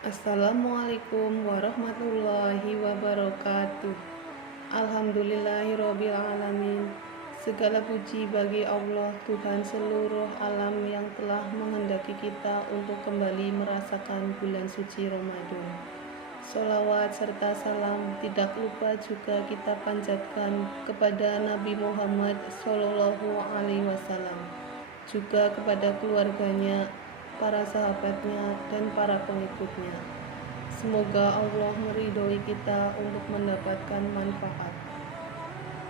Assalamualaikum warahmatullahi wabarakatuh. Alhamdulillahirabbil alamin. Segala puji bagi Allah, Tuhan seluruh alam yang telah menghendaki kita untuk kembali merasakan bulan suci Ramadan. Sholawat serta salam tidak lupa juga kita panjatkan kepada Nabi Muhammad SAW, juga kepada keluarganya, para sahabatnya, dan para pengikutnya. Semoga Allah meridhoi kita untuk mendapatkan manfaat.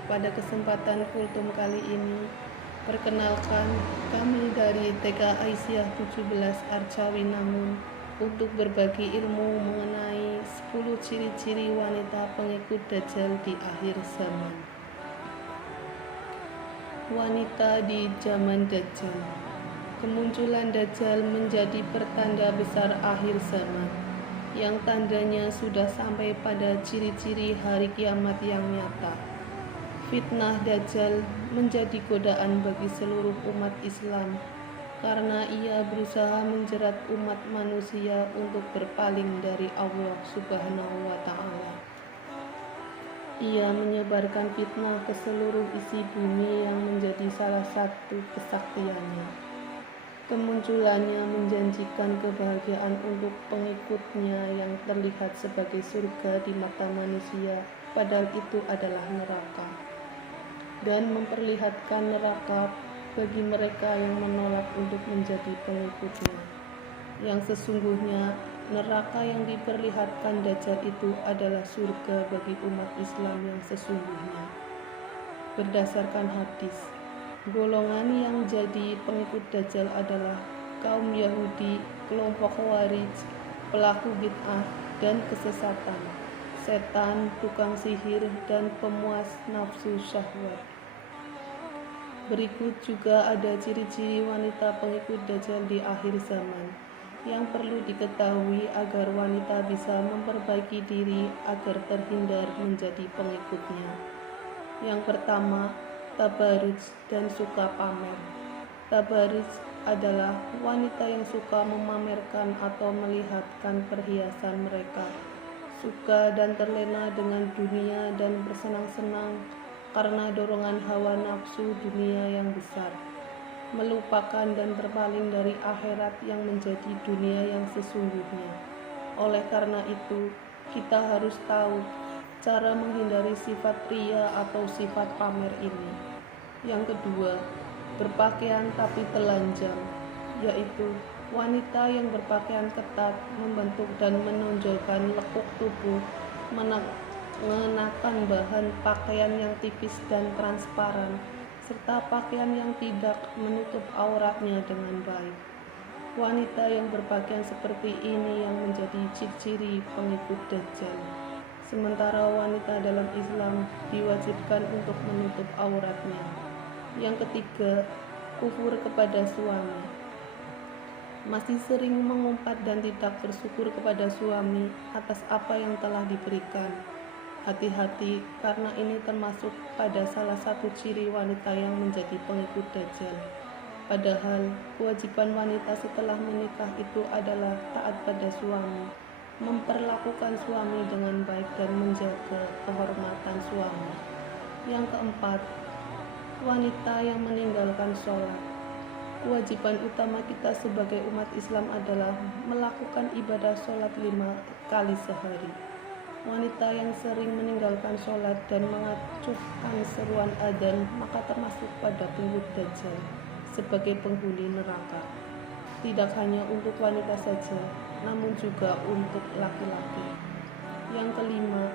Pada kesempatan kultum kali ini, perkenalkan kami dari TK Aisyah 17 Arcawinangun untuk berbagi ilmu mengenai 10 ciri-ciri wanita pengikut Dajjal di akhir zaman. Wanita di zaman Dajjal. Kemunculan Dajjal menjadi pertanda besar akhir zaman, yang tandanya sudah sampai pada ciri-ciri hari kiamat yang nyata. Fitnah Dajjal menjadi godaan bagi seluruh umat Islam, karena ia berusaha menjerat umat manusia untuk berpaling dari Allah Subhanahu wa Ta'ala. Ia menyebarkan fitnah ke seluruh isi bumi yang menjadi salah satu kesaktiannya. Kemunculannya menjanjikan kebahagiaan untuk pengikutnya yang terlihat sebagai surga di mata manusia, padahal itu adalah neraka, dan memperlihatkan neraka bagi mereka yang menolak untuk menjadi pengikutnya. Yang sesungguhnya neraka yang diperlihatkan Dajjal itu adalah surga bagi umat Islam yang sesungguhnya. Berdasarkan hadis, golongan yang jadi pengikut Dajjal adalah kaum Yahudi, kelompok Khawarij, pelaku bid'ah dan kesesatan, setan, tukang sihir, dan pemuas nafsu syahwat. Berikut juga ada ciri-ciri wanita pengikut Dajjal di akhir zaman yang perlu diketahui agar wanita bisa memperbaiki diri agar terhindar menjadi pengikutnya. Yang pertama, tabarruj dan suka pamer. Tabarruj adalah wanita yang suka memamerkan atau melihatkan perhiasan mereka, suka dan terlena dengan dunia dan bersenang-senang karena dorongan hawa nafsu dunia yang besar, melupakan dan berpaling dari akhirat yang menjadi dunia yang sesungguhnya. Oleh karena itu, kita harus tahu cara menghindari sifat ria atau sifat pamer ini. Yang kedua, berpakaian tapi telanjang, yaitu wanita yang berpakaian ketat, membentuk dan menonjolkan lekuk tubuh, mengenakan bahan pakaian yang tipis dan transparan, serta pakaian yang tidak menutup auratnya dengan baik. Wanita yang berpakaian seperti ini yang menjadi ciri-ciri pengikut Dajjal. Sementara wanita dalam Islam diwajibkan untuk menutup auratnya. Yang ketiga, kufur kepada suami. Masih sering mengumpat dan tidak bersyukur kepada suami atas apa yang telah diberikan. Hati-hati, karena ini termasuk pada salah satu ciri wanita yang menjadi pengikut Dajjal. Padahal, kewajiban wanita setelah menikah itu adalah taat pada suami, memperlakukan suami dengan baik dan menjaga kehormatan suami. Yang keempat, wanita yang meninggalkan sholat. Kewajiban utama kita sebagai umat Islam adalah melakukan ibadah sholat 5 kali sehari. Wanita yang sering meninggalkan sholat dan mengacuhkan seruan adzan maka termasuk pada pengikut Dajjal sebagai penghuni neraka. Tidak hanya untuk wanita saja, namun juga untuk laki-laki. Yang kelima,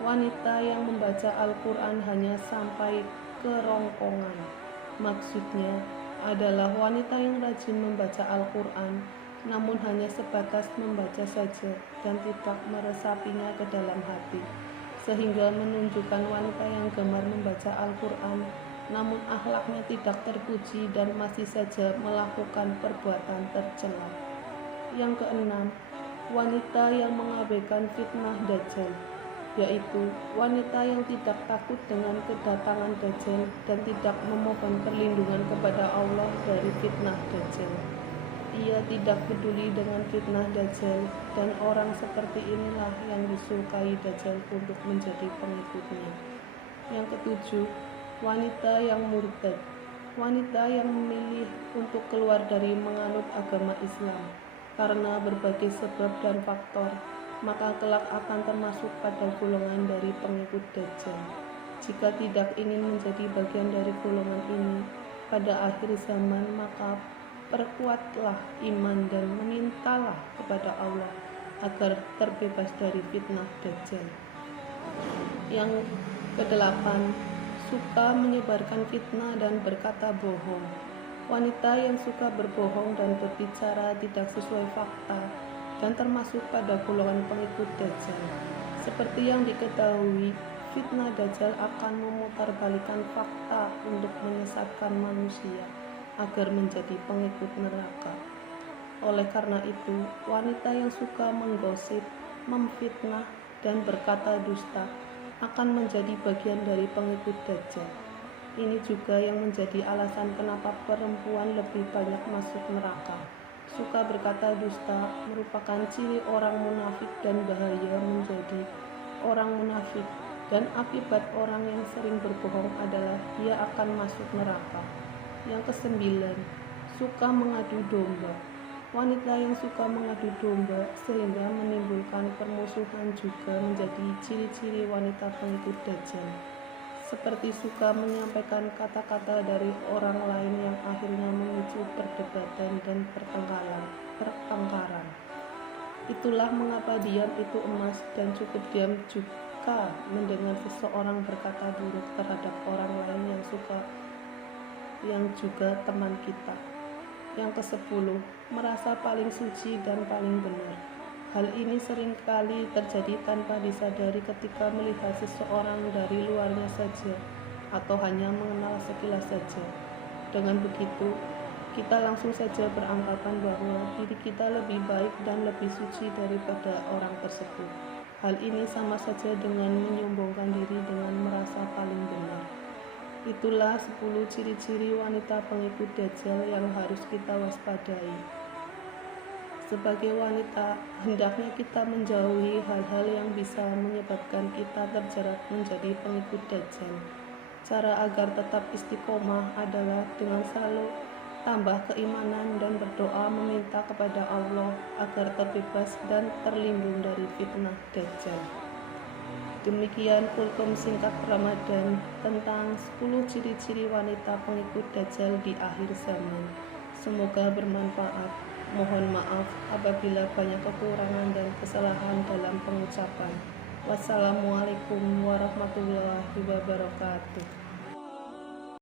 wanita yang membaca Al-Quran hanya sampai kerongkongan. Maksudnya adalah wanita yang rajin membaca Al-Quran, namun hanya sebatas membaca saja dan tidak meresapinya ke dalam hati, sehingga menunjukkan wanita yang gemar membaca Al-Quran namun akhlaknya tidak terpuji dan masih saja melakukan perbuatan tercela. Yang keenam, wanita yang mengabaikan fitnah Dajjal, yaitu wanita yang tidak takut dengan kedatangan Dajjal dan tidak memohon perlindungan kepada Allah dari fitnah Dajjal. ia tidak peduli dengan fitnah Dajjal, dan orang seperti inilah yang disukai Dajjal untuk menjadi pengikutnya. Yang ketujuh, wanita yang murtad. Wanita yang memilih untuk keluar dari menganut agama Islam karena berbagai sebab dan faktor, maka kelak akan termasuk pada golongan dari pengikut Dajjal. Jika tidak ingin menjadi bagian dari golongan ini pada akhir zaman, maka perkuatlah iman dan memintalah kepada Allah agar terbebas dari fitnah Dajjal. Yang kedelapan, suka menyebarkan fitnah dan berkata bohong. Wanita yang suka berbohong dan berbicara tidak sesuai fakta dan termasuk pada golongan pengikut Dajjal. Seperti yang diketahui, fitnah Dajjal akan memutarbalikkan fakta untuk menyesatkan manusia agar menjadi pengikut neraka. Oleh karena itu, wanita yang suka menggosip, memfitnah, dan berkata dusta akan menjadi bagian dari pengikut Dajjal. Ini juga yang menjadi alasan kenapa perempuan lebih banyak masuk neraka. Suka berkata dusta merupakan ciri orang munafik dan bahaya menjadi orang munafik, dan akibat orang yang sering berbohong adalah dia akan masuk neraka. Yang kesembilan, suka mengadu domba. Wanita yang suka mengadu domba sehingga menimbulkan permusuhan juga menjadi ciri-ciri wanita pengikut Dajjal. Seperti suka menyampaikan kata-kata dari orang lain yang akhirnya memicu perdebatan dan pertengkaran. Itulah mengapa diam itu emas, dan cukup diam juga mendengar seseorang berkata buruk terhadap orang lain yang juga teman kita. Yang ke-10, merasa paling suci dan paling benar. Hal ini seringkali terjadi tanpa disadari ketika melihat seseorang dari luarnya saja atau hanya mengenal sekilas saja. Dengan begitu, kita langsung saja beranggapan bahwa diri kita lebih baik dan lebih suci daripada orang tersebut. Hal ini sama saja dengan menyombongkan diri dengan merasa paling benar. Itulah 10 ciri-ciri wanita pengikut Dajjal yang harus kita waspadai. Sebagai wanita, hendaknya kita menjauhi hal-hal yang bisa menyebabkan kita terjerat menjadi pengikut Dajjal. Cara agar tetap istiqomah adalah dengan selalu tambah keimanan dan berdoa meminta kepada Allah agar terbebas dan terlindung dari fitnah Dajjal. Demikian kultum singkat Ramadan tentang 10 ciri-ciri wanita pengikut Dajjal di akhir zaman. Semoga bermanfaat. Mohon maaf apabila banyak kekurangan dan kesalahan dalam pengucapan. Wassalamualaikum warahmatullahi wabarakatuh.